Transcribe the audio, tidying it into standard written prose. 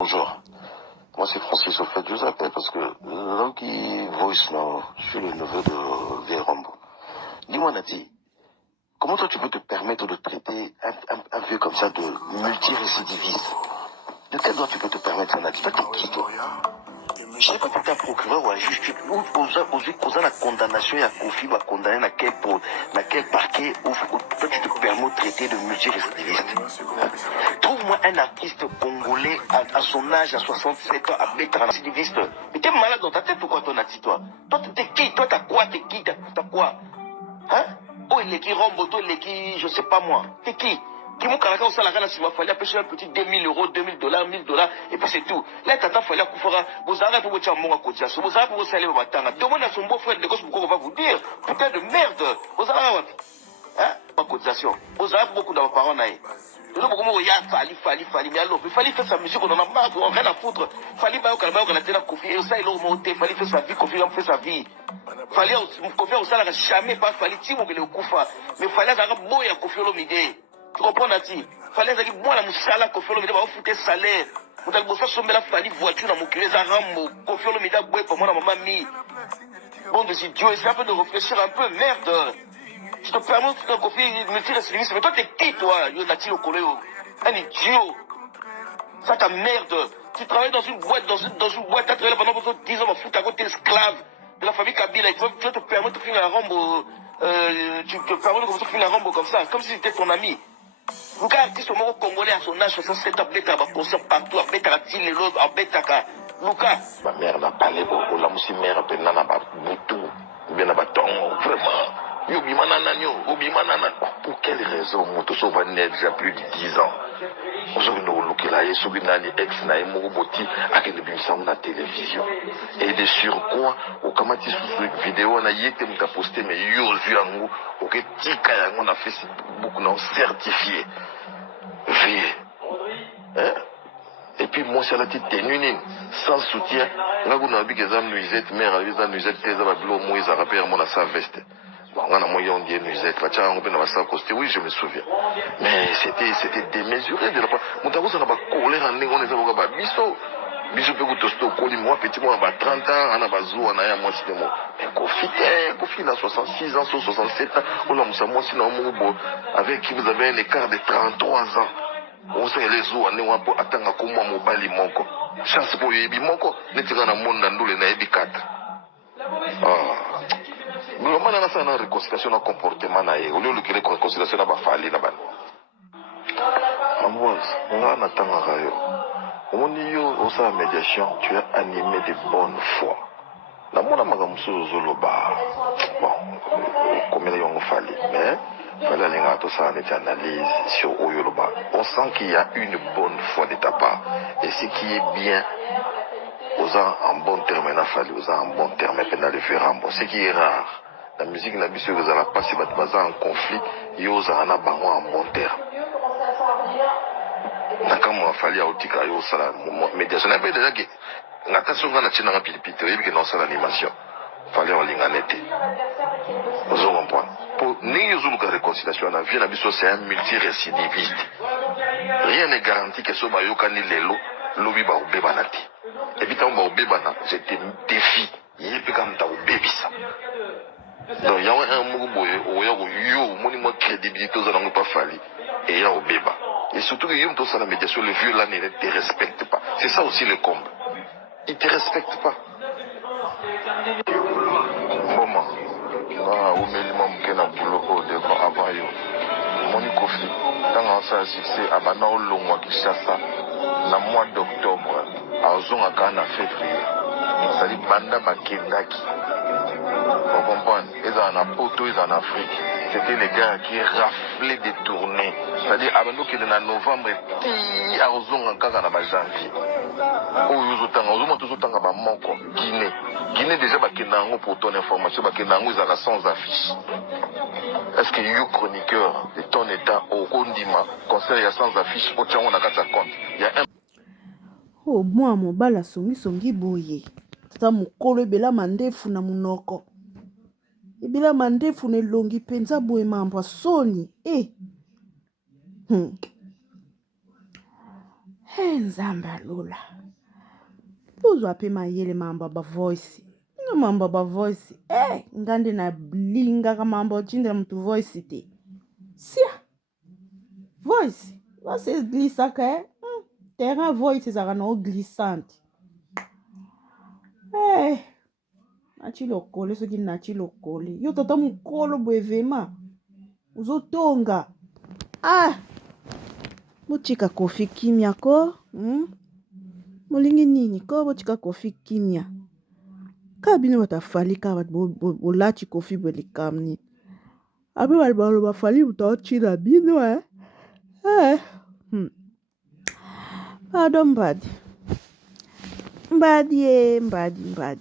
Bonjour, moi c'est Francis. Au fait, je vous appelle parce que Loki Voice, non, je suis le neveu de Vérambo. Dis-moi, Nati, comment toi tu peux te permettre de traiter un vieux comme ça de multirécidiviste? De quel droit tu peux te permettre ça, Nati? Toi, t'es qui, toi? Je sais pas si t'es un procureur ou un juge, ou posant la condamnation à Kofi, va condamner dans quel parquet, ou toi tu te permets de traiter de multirécidiviste. Hein? Trouve-moi un artiste congolais à son âge, à 67 ans, à être un récidiviste. Mais t'es malade dans ta tête, pourquoi ton Nati, toi? Toi, t'es qui? Toi, t'as quoi? T'es qui? T'as quoi? Hein? Oh, il est qui Rombo, toi, il est qui, je sais pas moi. T'es qui? Qui m'a caractère au salaire, s'il m'a fallu pêcher un petit 2000 euros, 2000 dollars, 1000 dollars, et puis c'est tout. Là, t'as fallu à Koufara, vous arrêtez pour vous tirer mon cotisation, vous arrêtez pour vous saler au matin. Demandez à son beau-frère de gauche pourquoi on va vous dire. Putain de merde. Vous arrêtez, hein? Ma cotisation. Vous arrêtez beaucoup dans vos parents, naïs. De nous, beaucoup, il y a Fali, mais alors, il fallait faire sa musique, on en a marre, on rien à foutre. Fali, bah, on a tenu à Kofi, et ça, il a remonté, fallait faire sa vie, Kofi, il a fait sa vie. Fallait, Kofi, on s'en a jamais pas, fallait, Timo, il est au Koufa. Mais fallait, ça a beau, Kofi, l'omidé. Tu comprends, Nati? Fallait, ça a dit, bon, la moussala, Kofi, l'omidé, va vous foutre salaire. Vous avez besoin de sommer la fallait voiture dans mon curé, ça rambo. Kofi, l'omidé, boue, pour moi, dans ma mamie. Bon, des idiots, essaie un peu de réfléchir un peu, merde. Je te permets de faire Kofi, me tirer ce mais toi, t'es qui, toi, yo, Nati, le Koléo? Un idiot. Ça, ta merde. Tu travailles dans une boîte, t'as travaillé pendant 10 ans, on va foutre à côté esclave de la famille Kabila. Tu vas te permettre de finir un rambo, tu te permets de finir un rambo comme ça, comme si c'était ton ami. Le gars, artiste au congolais à son âge, 67 ans, bêta, va concert partout, à bêta, à Tile, l'autre, à bêta, Lucas. Ma mère n'a pas les beaux, la moussi mère, n'a pas boutou, ou bien n'a pas tongo, vraiment. Pour quelle raison moto va naître déjà plus de 10 ans? La télévision. Et de surcroît, au kamati sous vidéo, on a été posté, mais yo, ok, tika, on a fait beaucoup non certifié. Hein? Et puis moi, c'est la petite tenue, sans soutien. Là, on a vu que les nuisettes, mère, les nuisettes, les abablo, moi, ils rappellent mon sa veste. Bon, on a moyen de dire nuisette, oui, je me souviens. Mais c'était démesuré de la part. Mon tabou, ça n'a pas collé en nez, on les a pas biso. Biso peut vous toster au colis, moi, petit, moi, 30 ans, on a pas zou, on a un mois, c'est moi. Mais Kofi, il a 66 ans, 67 ans, on a moi, sinon, avec qui vous avez un écart de 33 ans. On sait les eaux, on est pour attendre comme moi, mon bali monko. Chance pour y monko, n'est-ce pas, dans le monde, dans le naïbi 4. Ah. Le monde a une réconciliation dans le comportement. Au lieu de créer une réconciliation, on va faire les naban. Amouaz, on a un attendre. Au niveau de la médiation, tu es animé de bonne foi. La monde a magamuso zoloba. Bon, comme il y a un fali, mais il fallait aller à tout ça, on analyse sur Oyoloba. On sent qu'il y a une bonne foi de ta part. Et ce qui est bien, aux en bon terme, aux en bon terme, pendant le Vérambo. Ce qui est rare. La musique n'a pas vous allez passer en conflit, et aux en bon terme. Nakamo a fallu au tika yo sala médiation. N'a pas déjà que la tasse va na china rapidité, et que non ça l'animation. Fallait en linganete. Vous comprenez? Pour n'ayez pas réconciliation, la vie n'a c'est un multirécidiviste. Rien n'est garanti que ce soit yokani lelo, lobi ba obebanati. Et puis tant ba obebana, c'est un défi. Il est comme ta obébisa. Donc il y a un mot yo, mon crédibilité aux allons pas fallu. Et il y a obéba. Et surtout que yom ça la médiation, le vieux là ne te respecte pas. C'est ça aussi le comble. Il ne te respecte pas. Comment? Ah, au minimum qu'un boulot au devant avant yo. Mon Kofi, dans un sens succès, à maintenant au long mois qui chasse na mois d'octobre, à zone à Ghana février. Ça dit banda bakendaki. Vous comprenez? Ils sont en Poto, ils sont en Afrique. C'était les gars qui raflaient des tournées. C'est-à-dire, avant nous qui est en novembre, et à Ozon en Ghana, en janvier. Oh, ils ont Guinée. Guinée, déjà, pour ton information, ils ont sans affiche. Est-ce que you chroniqueur de ton état au Kondima, concert, il y a sans affiche, au Tchao, on a 4 comptes. Il y a un. Oh, moi, mon bala songi boye. Tata mukolo ebela mandefu na munoko. Ebela mandefu ne longi penza boye mambo soni. Nzambe alula. Buzwa pe mayele mambo ba voice. Mambo ba voice. Ngande na blinga kama mambo chindra mtu voice te. Sia. Voice. Você glissa que terra voice zaka no glissante. Nachilokole soki nachilokole. Yo tata mukolo bwevema. Uzotonga. Bochika kofi kimia ko. Molingi nini ko bochika kofi kimia. Kabine watafali ka bolachi kofi bwelikamni. Abe walibalo bafali utachira bino Pardon mbadi. Mbadi.